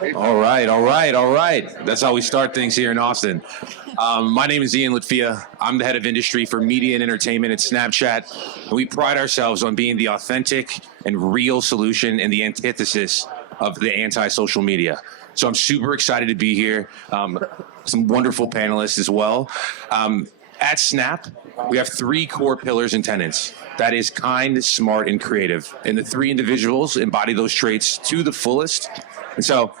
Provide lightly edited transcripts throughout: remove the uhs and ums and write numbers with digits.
All right, all right, all right. That's how we start things here in Austin. My name is Lutfiyya. I'm the head of industry for media and entertainment at Snapchat. And we pride ourselves on being the authentic and real solution and the antithesis of the anti-social media. So I'm super excited to be here. Some wonderful panelists as well. At Snap, we have three core pillars and tenets. That is kind, smart, and creative. And the three individuals embody those traits to the fullest. And so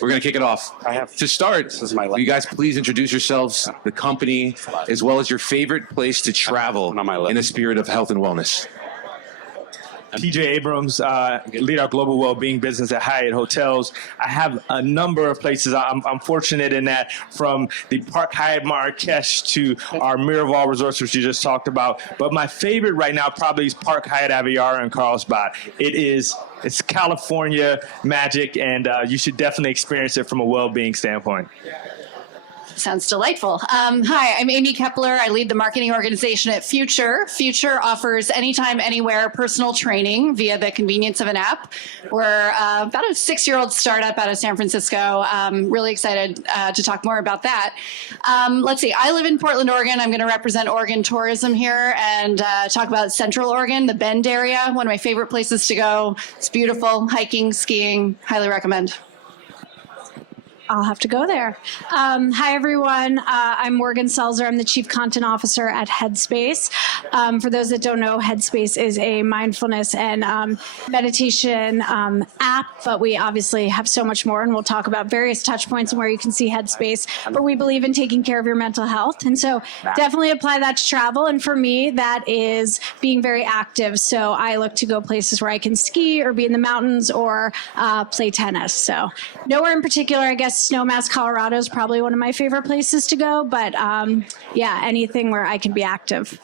we're going to kick it off. To start, will you guys please introduce yourselves, the company, as well as your favorite place to travel in the spirit of health and wellness? TJ Abrams, lead our global well-being business at Hyatt Hotels. I have a number of places. I'm fortunate in that, from the Park Hyatt Marrakesh to our Miraval resorts, which you just talked about. But my favorite right now probably is Park Hyatt Aviara in Carlsbad. It's California magic, and you should definitely experience it from a well-being standpoint. Sounds delightful. Hi, I'm Amy Kepler. I lead the marketing organization at Future. Future offers anytime, anywhere personal training via the convenience of an app. We're about a 6-year-old startup out of San Francisco. Really excited to talk more about that. Let's see, I live in Portland, Oregon. I'm going to represent Oregon tourism here and talk about Central Oregon, the Bend area, one of my favorite places to go. It's beautiful, hiking, skiing, highly recommend. I'll have to go there. Hi, everyone. I'm Morgan Selzer. I'm the Chief Content Officer at Headspace. For those that don't know, Headspace is a mindfulness and meditation app, but we obviously have so much more, and we'll talk about various touch points and where you can see Headspace. But we believe in taking care of your mental health, and so definitely apply that to travel. And for me, that is being very active. So I look to go places where I can ski or be in the mountains or play tennis. So nowhere in particular, I guess. Snowmass, Colorado is probably one of my favorite places to go, but yeah, anything where I can be active.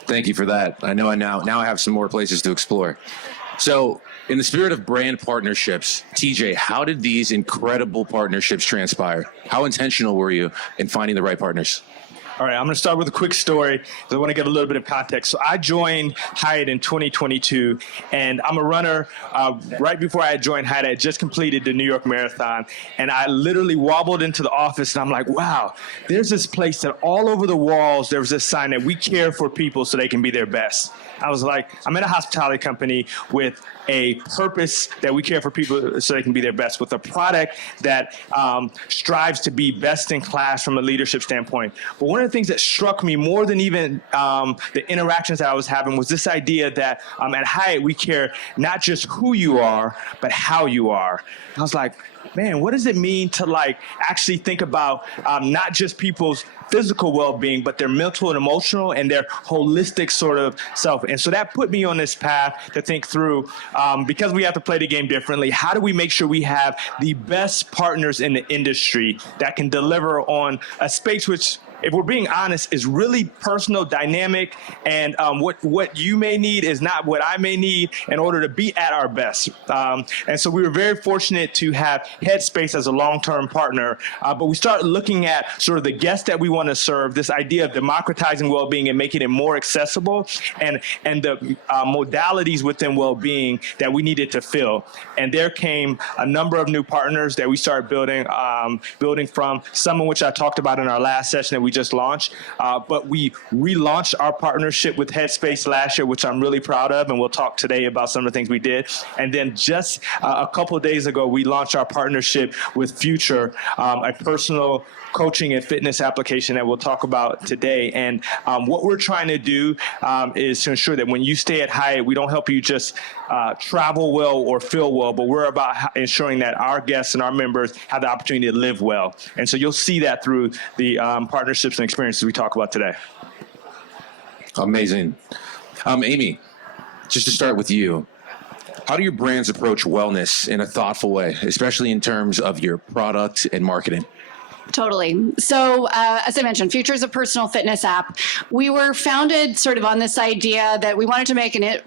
Thank you for that. I know now I have some more places to explore. So in the spirit of brand partnerships, TJ, how did these incredible partnerships transpire? How intentional were you in finding the right partners? All right, I'm going to start with a quick story because I want to give a little bit of context. So I joined Hyatt in 2022, and I'm a runner. Right before I joined Hyatt, I had just completed the New York Marathon, and I literally wobbled into the office, and I'm like, wow, there's this place that all over the walls, there was this sign that we care for people so they can be their best. I was like, I'm in a hospitality company with a purpose that we care for people so they can be their best, with a product that strives to be best in class from a leadership standpoint. But one of the things that struck me more than even the interactions that I was having was this idea that at Hyatt, we care not just who you are, but how you are. I was like, man, what does it mean to actually think about not just people's physical well-being, but their mental and emotional and their holistic sort of self. And so that put me on this path to think through, because we have to play the game differently, how do we make sure we have the best partners in the industry that can deliver on a space which, if we're being honest, is really personal, dynamic, and what you may need is not what I may need in order to be at our best. And so we were very fortunate to have Headspace as a long-term partner, but we started looking at sort of the guests that we want to serve, this idea of democratizing well-being and making it more accessible, and the modalities within well-being that we needed to fill. And there came a number of new partners that we started building from, some of which I talked about in our last session that we just launched, but we relaunched our partnership with Headspace last year, which I'm really proud of, and we'll talk today about some of the things we did. And then just a couple of days ago, we launched our partnership with Future, a personal coaching and fitness application that we'll talk about today. And what we're trying to do is to ensure that when you stay at Hyatt, we don't help you just travel well or feel well, but we're about ensuring that our guests and our members have the opportunity to live well. And so you'll see that through the partnerships and experiences we talk about today. Amazing. Amy, just to start with you, how do your brands approach wellness in a thoughtful way, especially in terms of your product and marketing? Totally. So, as I mentioned, Future is a personal fitness app. We were founded sort of on this idea that we wanted to make an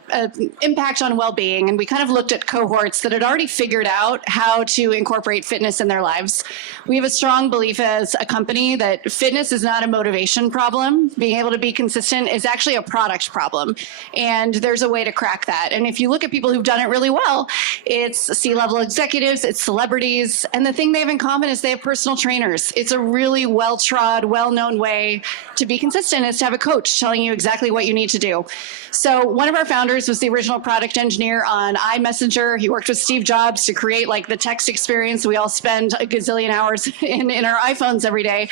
impact on well-being, and we kind of looked at cohorts that had already figured out how to incorporate fitness in their lives. We have a strong belief as a company that fitness is not a motivation problem. Being able to be consistent is actually a product problem, and there's a way to crack that. And if you look at people who've done it really well, it's C-level executives, it's celebrities, and the thing they have in common is they have personal trainers. It's a really well-trod, well-known way to be consistent is to have a coach telling you exactly what you need to do. So one of our founders was the original product engineer on iMessenger. He worked with Steve Jobs to create like the text experience we all spend a gazillion hours in our iPhones every day.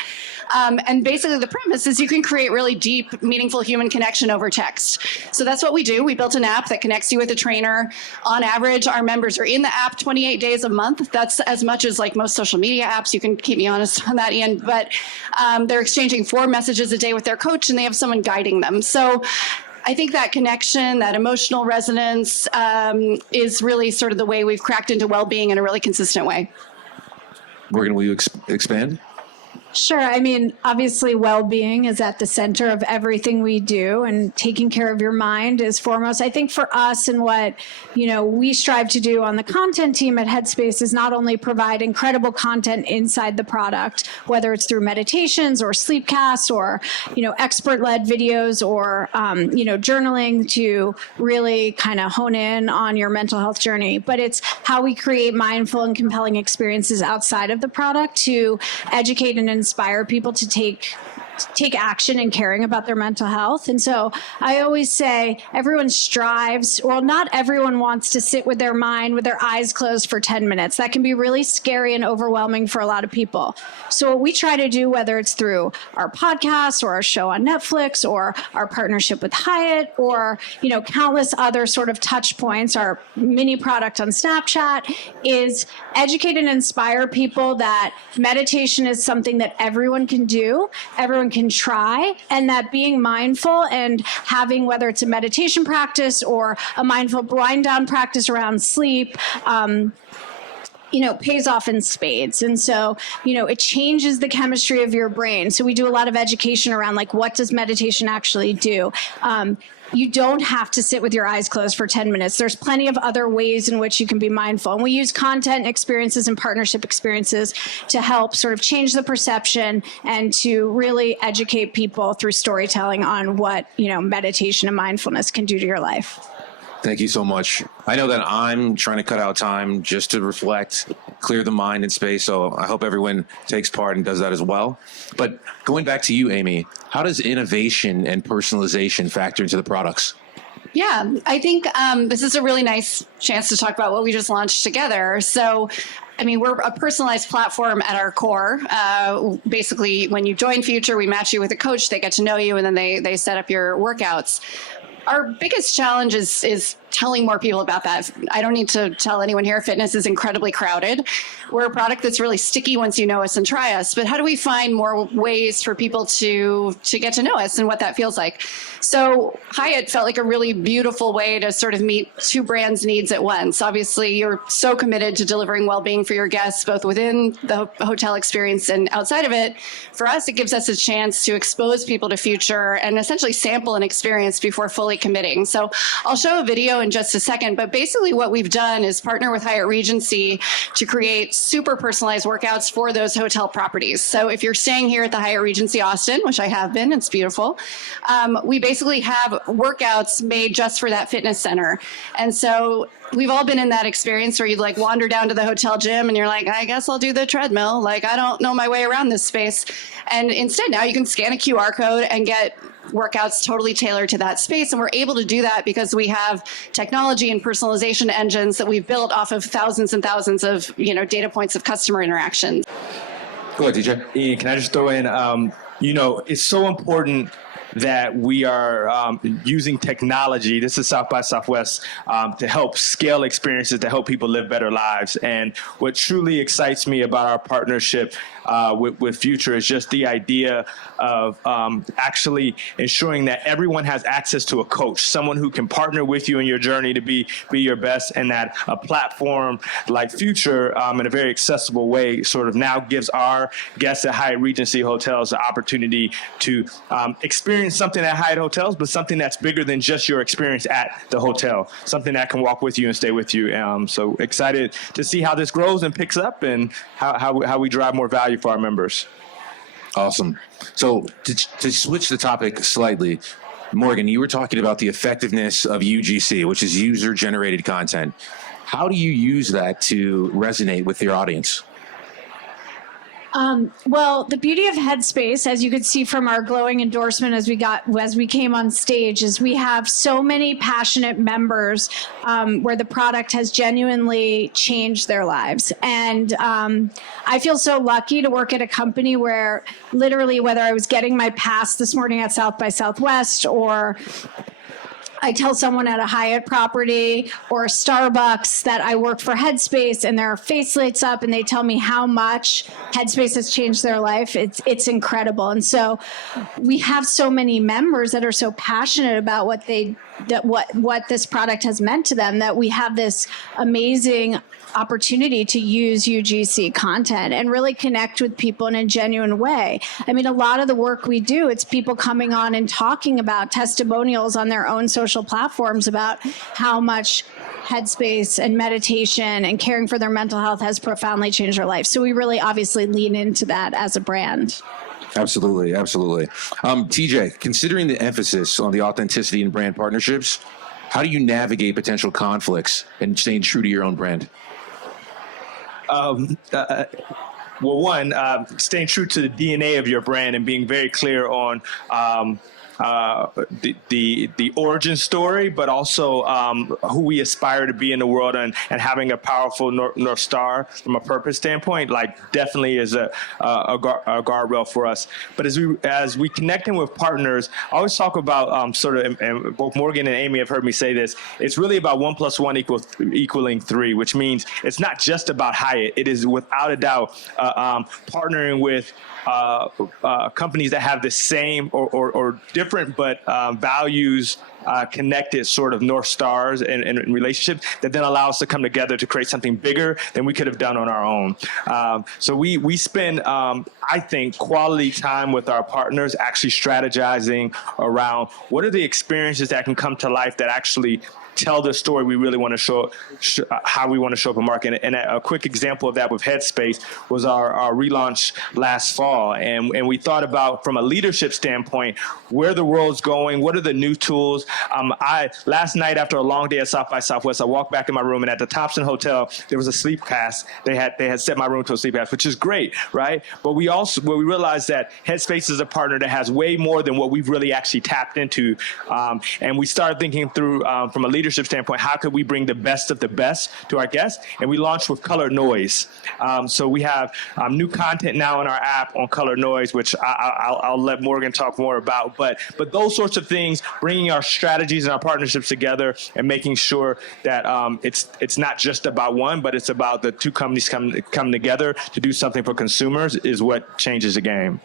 And basically the premise is you can create really deep, meaningful human connection over text. So that's what we do. We built an app that connects you with a trainer. On average, our members are in the app 28 days a month. That's as much as like most social media apps. You can keep me honest on that, Ian. But they're exchanging 4 messages a day with their coach, and they have someone guiding them. So I think that connection, that emotional resonance is really sort of the way we've cracked into well-being in a really consistent way. Morgan, will you expand? Sure. I mean, obviously, well-being is at the center of everything we do, and taking care of your mind is foremost. I think for us and what, we strive to do on the content team at Headspace is not only provide incredible content inside the product, whether it's through meditations or sleep casts or, expert-led videos or, journaling to really kind of hone in on your mental health journey, but it's how we create mindful and compelling experiences outside of the product to educate and inspire people to take action in caring about their mental health. And so I always say everyone strives, well, not everyone wants to sit with their mind with their eyes closed for 10 minutes. That can be really scary and overwhelming for a lot of people. So what we try to do, whether it's through our podcast or our show on Netflix or our partnership with Hyatt or, countless other sort of touch points, our mini product on Snapchat, is educate and inspire people that meditation is something that everyone can do, everyone can try, and that being mindful and having, whether it's a meditation practice or a mindful wind down practice around sleep, pays off in spades. And so, it changes the chemistry of your brain. So we do a lot of education around like, what does meditation actually do? You don't have to sit with your eyes closed for 10 minutes. There's plenty of other ways in which you can be mindful. And we use content experiences and partnership experiences to help sort of change the perception and to really educate people through storytelling on what, meditation and mindfulness can do to your life. Thank you so much. I know that I'm trying to cut out time just to reflect, clear the mind and space. So I hope everyone takes part and does that as well. But going back to you, Amy, how does innovation and personalization factor into the products? Yeah, I think this is a really nice chance to talk about what we just launched together. So, we're a personalized platform at our core. Basically, when you join Future, we match you with a coach. They get to know you, and then they set up your workouts. Our biggest challenge is telling more people about that. I don't need to tell anyone here, fitness is incredibly crowded. We're a product that's really sticky once you know us and try us, but how do we find more ways for people to get to know us and what that feels like? So Hyatt felt like a really beautiful way to sort of meet 2 brands' needs at once. Obviously, you're so committed to delivering well-being for your guests, both within the hotel experience and outside of it. For us, it gives us a chance to expose people to Future and essentially sample an experience before fully committing. So I'll show a video in just a second, but basically what we've done is partner with Hyatt Regency to create super personalized workouts for those hotel properties. So if you're staying here at the Hyatt Regency Austin, which I have been, it's beautiful, we basically have workouts made just for that fitness center. And so we've all been in that experience where you like wander down to the hotel gym and you're like, I guess I'll do the treadmill. Like, I don't know my way around this space. And instead now you can scan a QR code and get workouts totally tailored to that space. And we're able to do that because we have technology and personalization engines that we've built off of thousands and thousands of, data points of customer interactions. Go ahead, DJ. Ian, can I just throw in, it's so important that we are using technology. This is South by Southwest to help scale experiences to help people live better lives. And what truly excites me about our partnership with Future is just the idea of actually ensuring that everyone has access to a coach, someone who can partner with you in your journey to be your best, and that a platform like Future in a very accessible way sort of now gives our guests at Hyatt Regency hotels the opportunity to experience something at Hyatt hotels, but something that's bigger than just your experience at the hotel, something that can walk with you and stay with you. So excited to see how this grows and picks up, and how we drive more value for our members. Awesome. So to switch the topic slightly, Morgan, you were talking about the effectiveness of UGC, which is user-generated content. How do you use that to resonate with your audience? Well, the beauty of Headspace, as you could see from our glowing endorsement as we came on stage, is we have so many passionate members where the product has genuinely changed their lives. And I feel so lucky to work at a company where literally, whether I was getting my pass this morning at South by Southwest, or I tell someone at a Hyatt property or a Starbucks that I work for Headspace, and their face lights up and they tell me how much Headspace has changed their life. It's incredible. And so we have so many members that are so passionate about what this product has meant to them, that we have this amazing opportunity to use UGC content and really connect with people in a genuine way. I mean, a lot of the work we do, it's people coming on and talking about testimonials on their own social platforms about how much Headspace and meditation and caring for their mental health has profoundly changed their life. So we really obviously lean into that as a brand. Absolutely, absolutely. TJ, considering the emphasis on the authenticity in brand partnerships, how do you navigate potential conflicts and staying true to your own brand? Well, one, staying true to the DNA of your brand and being very clear on the origin story, but also who we aspire to be in the world, and having a powerful North Star from a purpose standpoint, like definitely is a guardrail for us. But as we connecting with partners, I always talk about sort of, and both Morgan and Amy have heard me say this, it's really about 1 + 1 equaling 3, which means it's not just about Hyatt. It is without a doubt partnering with companies that have the same or different but values connected sort of North Stars and relationships that then allow us to come together to create something bigger than we could have done on our own. So we spend, I think, quality time with our partners actually strategizing around what are the experiences that can come to life that actually tell the story we really want to show how we want to show up a market. And a quick example of that with Headspace was our relaunch last fall. And we thought about, from a leadership standpoint, where the world's going, what are the new tools. Last night, after a long day at South by Southwest, I walked back in my room, and at the Thompson Hotel, there was a sleep cast. They had set my room to a sleep cast, which is great, right? But we realized that Headspace is a partner that has way more than what we've really actually tapped into. And we started thinking through, from a leadership standpoint, how could we bring the best of the best to our guests? And we launched with color noise. So we have new content now in our app on color noise, which I'll let Morgan talk more about. But those sorts of things, bringing our strategies and our partnerships together and making sure that it's not just about one, but it's about the two companies come together to do something for consumers, is what changes the game.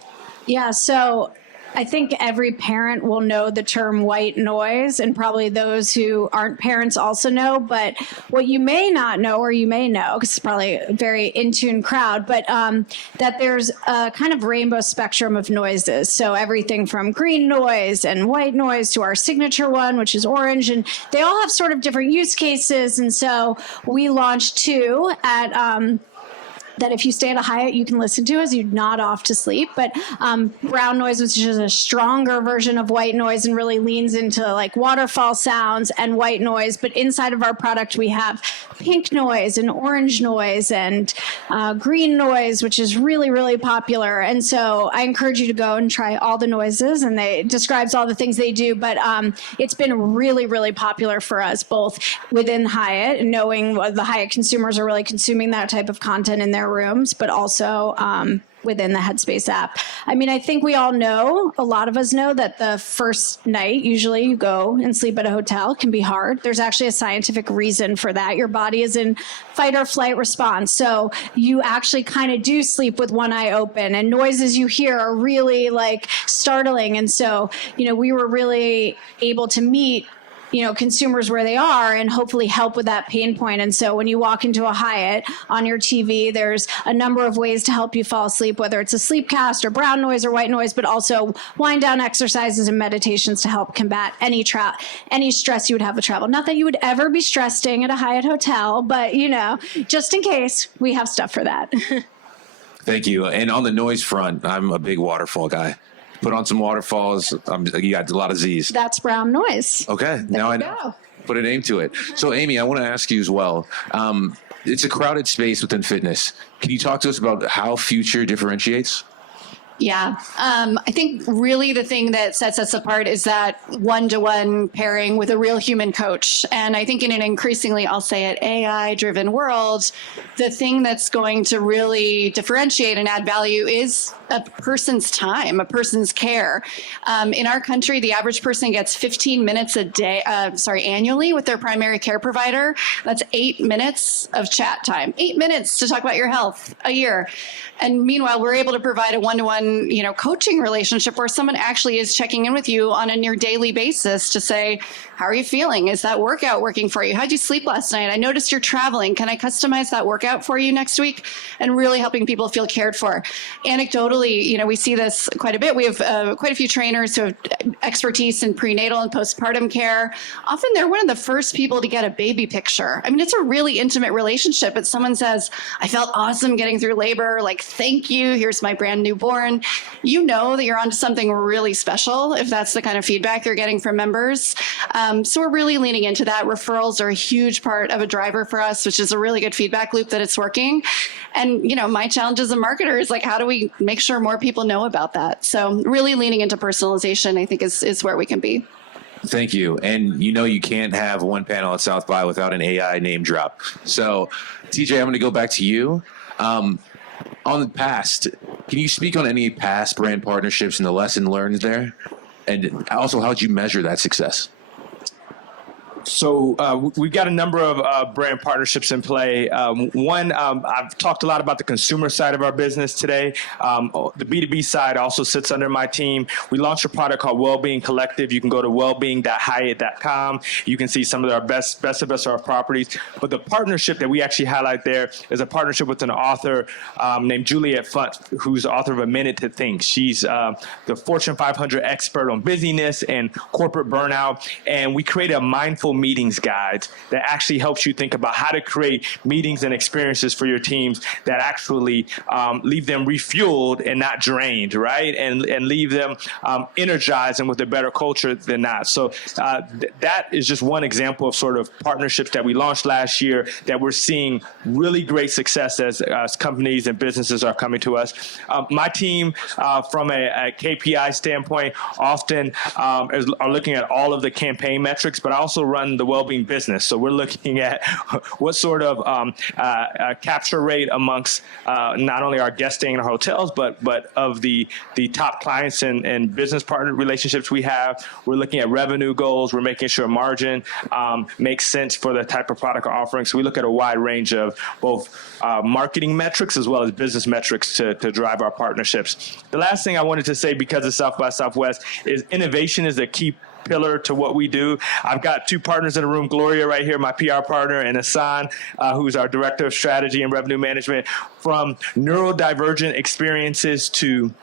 Yeah, so I think every parent will know the term white noise, and probably those who aren't parents also know. But what you may not know, or you may know, because it's probably a very in-tune crowd, but that there's a kind of rainbow spectrum of noises. So everything from green noise and white noise to our signature one, which is orange, and they all have sort of different use cases. And so we launched 2 at that if you stay at a Hyatt, you can listen to as you nod off to sleep. But brown noise, which is a stronger version of white noise and really leans into like waterfall sounds, and white noise. But inside of our product, we have pink noise and orange noise and green noise, which is really, really popular. And so I encourage you to go and try all the noises, and it describes all the things they do. But it's been really, really popular for us, both within Hyatt, knowing the Hyatt consumers are really consuming that type of content in their their rooms, but also within the Headspace app. I mean, I think we all know, a lot of us know that the first night, usually you go and sleep at a hotel, can be hard. There's actually a scientific reason for that. Your body is in fight or flight response. So you actually kind of do sleep with one eye open, and noises you hear are really like startling. And so, we were really able to meet consumers where they are and hopefully help with that pain point. And so when you walk into a Hyatt, on your TV, there's a number of ways to help you fall asleep, whether it's a sleep cast or brown noise or white noise, but also wind down exercises and meditations to help combat any stress you would have with travel. Not that you would ever be stressed staying at a Hyatt hotel, but just in case, we have stuff for that. Thank you. And on the noise front, I'm a big waterfall guy. Put on some waterfalls. You got a lot of Z's. That's brown noise. Okay. Now I know. Put a name to it. So, Amy, I want to ask you as well. It's a crowded space within fitness. Can you talk to us about how Future differentiates? Yeah, I think really the thing that sets us apart is that one-to-one pairing with a real human coach. And I think in an increasingly, I'll say it, AI-driven world, the thing that's going to really differentiate and add value is a person's time, a person's care. In our country, the average person gets 15 minutes annually with their primary care provider. That's 8 minutes of chat time, 8 minutes to talk about your health a year. And meanwhile, we're able to provide a one-to-one, coaching relationship where someone actually is checking in with you on a near daily basis to say, how are you feeling? Is that workout working for you? How'd you sleep last night? I noticed you're traveling. Can I customize that workout for you next week? And really helping people feel cared for. Anecdotally, we see this quite a bit. We have quite a few trainers who have expertise in prenatal and postpartum care. Often they're one of the first people to get a baby picture. I mean, it's a really intimate relationship, but someone says, I felt awesome getting through labor. Like, thank you. Here's my brand newborn. You know that you're onto something really special if that's the kind of feedback you're getting from members. So we're really leaning into that. Referrals are a huge part of a driver for us, which is a really good feedback loop that it's working. And, my challenge as a marketer is like, how do we make sure more people know about that? So really leaning into personalization, I think, is where we can be. Thank you. And you can't have one panel at South by without an AI name drop. So, TJ, I'm going to go back to you. On the past, can you speak on any past brand partnerships and the lesson learned there? And also, how did you measure that success? So we've got a number of brand partnerships in play. One, I've talked a lot about the consumer side of our business today. The B2B side also sits under my team. We launched a product called Wellbeing Collective. You can go to wellbeing.hyatt.com. You can see some of our best of our properties. But the partnership that we actually highlight there is a partnership with an author named Juliet Funt, who's the author of A Minute to Think. She's the Fortune 500 expert on busyness and corporate burnout. And we created a mindful meetings guide that actually helps you think about how to create meetings and experiences for your teams that actually leave them refueled and not drained, right? And leave them energized and with a better culture than that. So that is just one example of sort of partnerships that we launched last year that we're seeing really great success as companies and businesses are coming to us. My team, from a KPI standpoint, often are looking at all of the campaign metrics, but I also run the Wellbeing business. So we're looking at what sort of capture rate amongst not only our guests staying in our hotels, but of the top clients and business partner relationships we have. We're looking at revenue goals. We're making sure margin makes sense for the type of product we're offering. So we look at a wide range of both marketing metrics as well as business metrics to drive our partnerships. The last thing I wanted to say, because of South by Southwest, is innovation is a key pillar to what we do. I've got two partners in the room, Gloria right here, my PR partner, and Hassan, who's our Director of Strategy and Revenue Management. From neurodivergent experiences to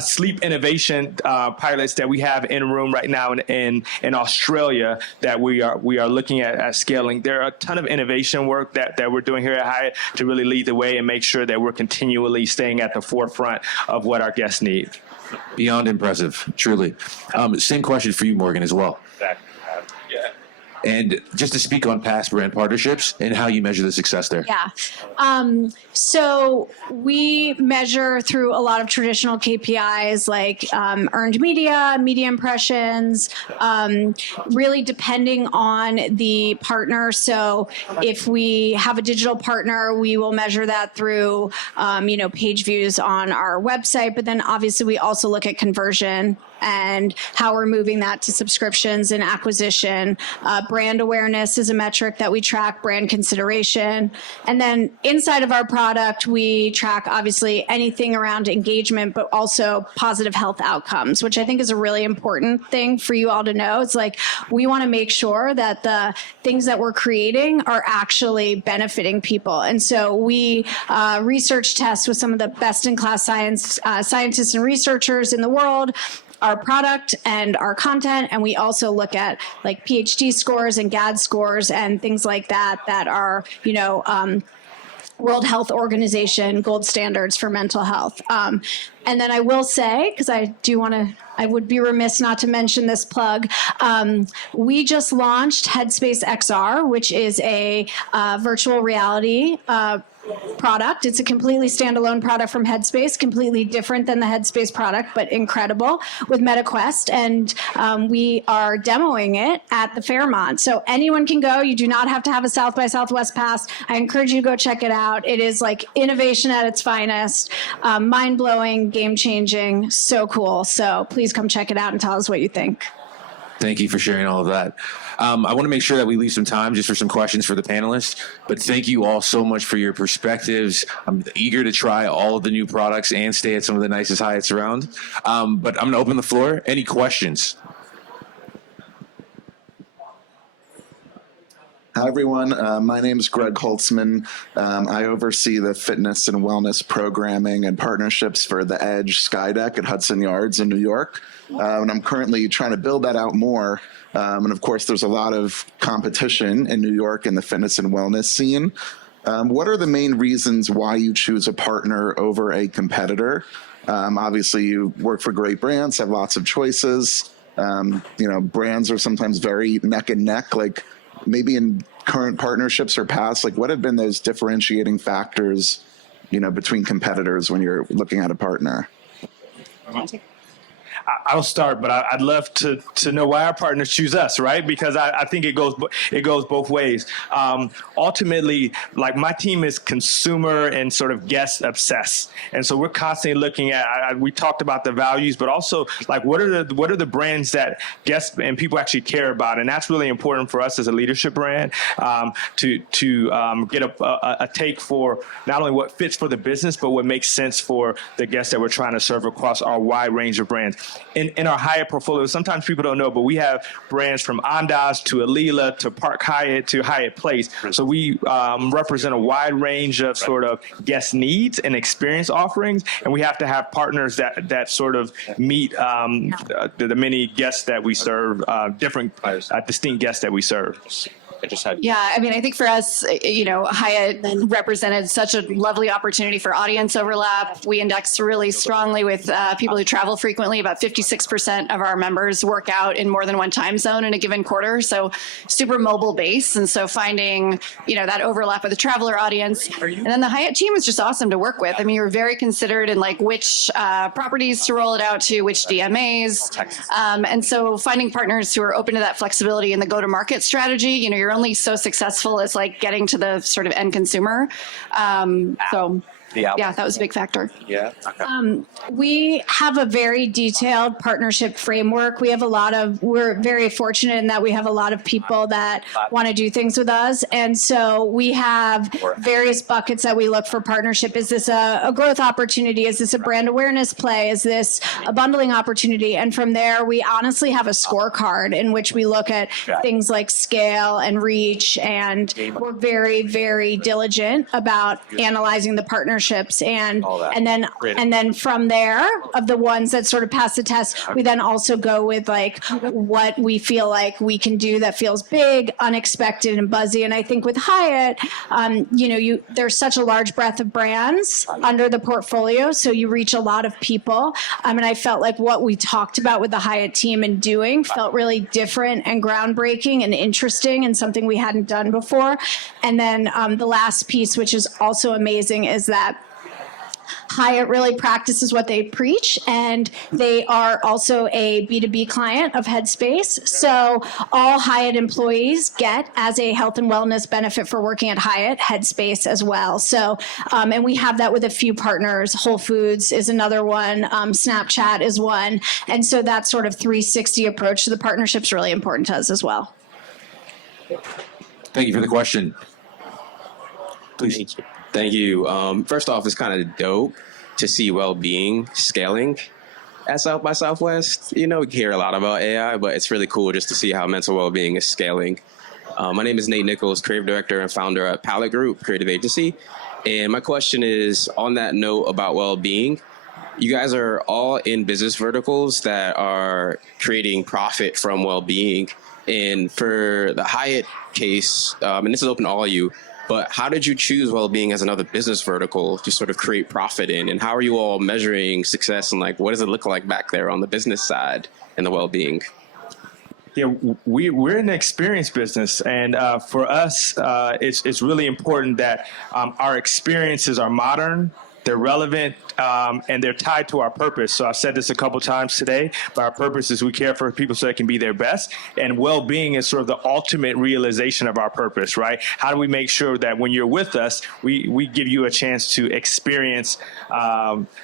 sleep innovation pilots that we have in a room right now in Australia that we are looking at scaling. There are a ton of innovation work that we're doing here at Hyatt to really lead the way and make sure that we're continually staying at the forefront of what our guests need. Beyond impressive, truly. Same question for you, Morgan, as well. And just to speak on past brand partnerships and how you measure the success there. Yeah. So we measure through a lot of traditional KPIs like earned media impressions, really depending on the partner. So if we have a digital partner, we will measure that through, page views on our website. But then obviously we also look at conversion and how we're moving that to subscriptions and acquisition. Brand awareness is a metric that we track, brand consideration. And then inside of our product, we track obviously anything around engagement, but also positive health outcomes, which I think is a really important thing for you all to know. It's like, we want to make sure that the things that we're creating are actually benefiting people. And so we research test with some of the best in class scientists and researchers in the world, our product and our content, and we also look at like PhD scores and GAD scores and things like that are, World Health Organization gold standards for mental health. And then I will say, because I would be remiss not to mention this plug. We just launched Headspace XR, which is a virtual reality product. It's a completely standalone product from Headspace, completely different than the Headspace product, but incredible with MetaQuest. And we are demoing it at the Fairmont. So anyone can go. You do not have to have a South by Southwest pass. I encourage you to go check it out. It is like innovation at its finest, mind-blowing, game-changing, so cool. So please come check it out and tell us what you think. Thank you for sharing all of that. I want to make sure that we leave some time just for some questions for the panelists, but thank you all so much for your perspectives. I'm eager to try all of the new products and stay at some of the nicest Hyatts around. But I'm going to open the floor. Any questions? Hi, everyone. My name is Greg Holtzman. I oversee the fitness and wellness programming and partnerships for the Edge Skydeck at Hudson Yards in New York. And I'm currently trying to build that out more. And of course, there's a lot of competition in New York in the fitness and wellness scene. What are the main reasons why you choose a partner over a competitor? Obviously, you work for great brands, have lots of choices. Brands are sometimes very neck and neck, like maybe in current partnerships or past, like what have been those differentiating factors, between competitors when you're looking at a partner? I'll start, but I'd love to know why our partners choose us, right? Because I think it goes both ways. Ultimately, like my team is consumer and sort of guest obsessed, and so we're constantly looking at. We talked about the values, but also like what are the brands that guests and people actually care about, and that's really important for us as a leadership brand to get a take for not only what fits for the business, but what makes sense for the guests that we're trying to serve across our wide range of brands. In our Hyatt portfolio, sometimes people don't know, but we have brands from Andaz to Alila to Park Hyatt to Hyatt Place. So we represent a wide range of sort of guest needs and experience offerings, and we have to have partners that sort of meet the many guests that we serve, different distinct guests that we serve. Yeah, I mean, I think for us, Hyatt represented such a lovely opportunity for audience overlap. We index really strongly with people who travel frequently. About 56% of our members work out in more than one time zone in a given quarter. So super mobile base. And so finding, that overlap with the traveler audience. And then the Hyatt team was just awesome to work with. I mean, you were very considered in like which properties to roll it out to, which DMAs. And so finding partners who are open to that flexibility in the go-to-market strategy, you're only so successful as like getting to the sort of end consumer. Yeah, that was a big factor. Yeah. Okay. We have a very detailed partnership framework. We're very fortunate in that we have a lot of people that want to do things with us. And so we have various buckets that we look for partnership. Is this a growth opportunity? Is this a brand awareness play? Is this a bundling opportunity? And from there, we honestly have a scorecard in which we look at things like scale and and reach, and we're very, very diligent about analyzing the partnerships, and then from there, of the ones that sort of pass the test, we then also go with like what we feel like we can do that feels big, unexpected, and buzzy. And I think with Hyatt, there's such a large breadth of brands under the portfolio, so you reach a lot of people. And I felt like what we talked about with the Hyatt team and doing felt really different and groundbreaking and interesting and something we hadn't done before. And then the last piece, which is also amazing, is that Hyatt really practices what they preach, and they are also a B2B client of Headspace. So all Hyatt employees get, as a health and wellness benefit for working at Hyatt, Headspace as well. So, and we have that with a few partners. Whole Foods is another one. Snapchat is one. And so that sort of 360 approach to the partnership is really important to us as well. Thank you for the question. Please. Thank you. First off, it's kind of dope to see Wellbeing scaling at South by Southwest. We hear a lot about AI, but it's really cool just to see how mental well-being is scaling. My name is Nate Nichols, creative director and founder at Palette Group, creative agency. And my question is, on that note about well-being, you guys are all in business verticals that are creating profit from well-being. And for the Hyatt case, and this is open to all of you, but how did you choose well-being as another business vertical to sort of create profit in? And how are you all measuring success, and what does it look like back there on the business side in the well-being? Yeah, we're in the experience business, and for us, it's really important that our experiences are modern, they're relevant, and they're tied to our purpose. So I've said this a couple times today, but our purpose is we care for people so they can be their best. And well-being is sort of the ultimate realization of our purpose, right? How do we make sure that when you're with us, we give you a chance to experience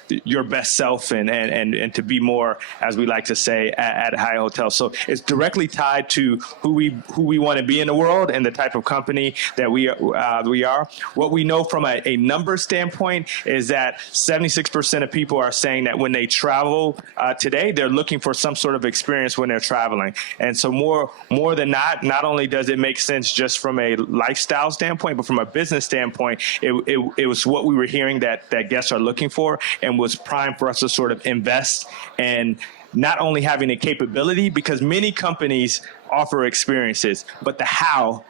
your best self and to be more, as we like to say, at Hyatt Hotel. So it's directly tied to who we want to be in the world and the type of company that we are. What we know from a number standpoint is that 76% of people are saying that when they travel today, they're looking for some sort of experience when they're traveling. And so more than not only does it make sense just from a lifestyle standpoint, but from a business standpoint, it was what we were hearing that guests are looking for, and was prime for us to sort of invest and not only having the capability, because many companies offer experiences, but the how.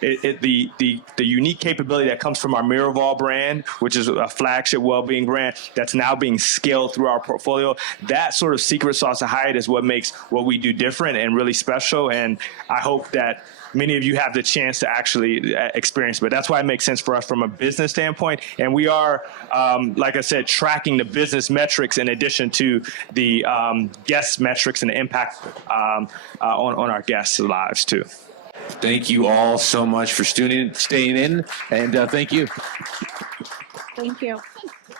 The unique capability that comes from our Miraval brand, which is a flagship well-being brand that's now being scaled through our portfolio, that sort of secret sauce of Hyatt is what makes what we do different and really special. And I hope that many of you have the chance to actually experience, but that's why it makes sense for us from a business standpoint. And we are, like I said, tracking the business metrics in addition to the guest metrics and the impact on our guests' lives too. Thank you all so much for staying in, and thank you. Thank you.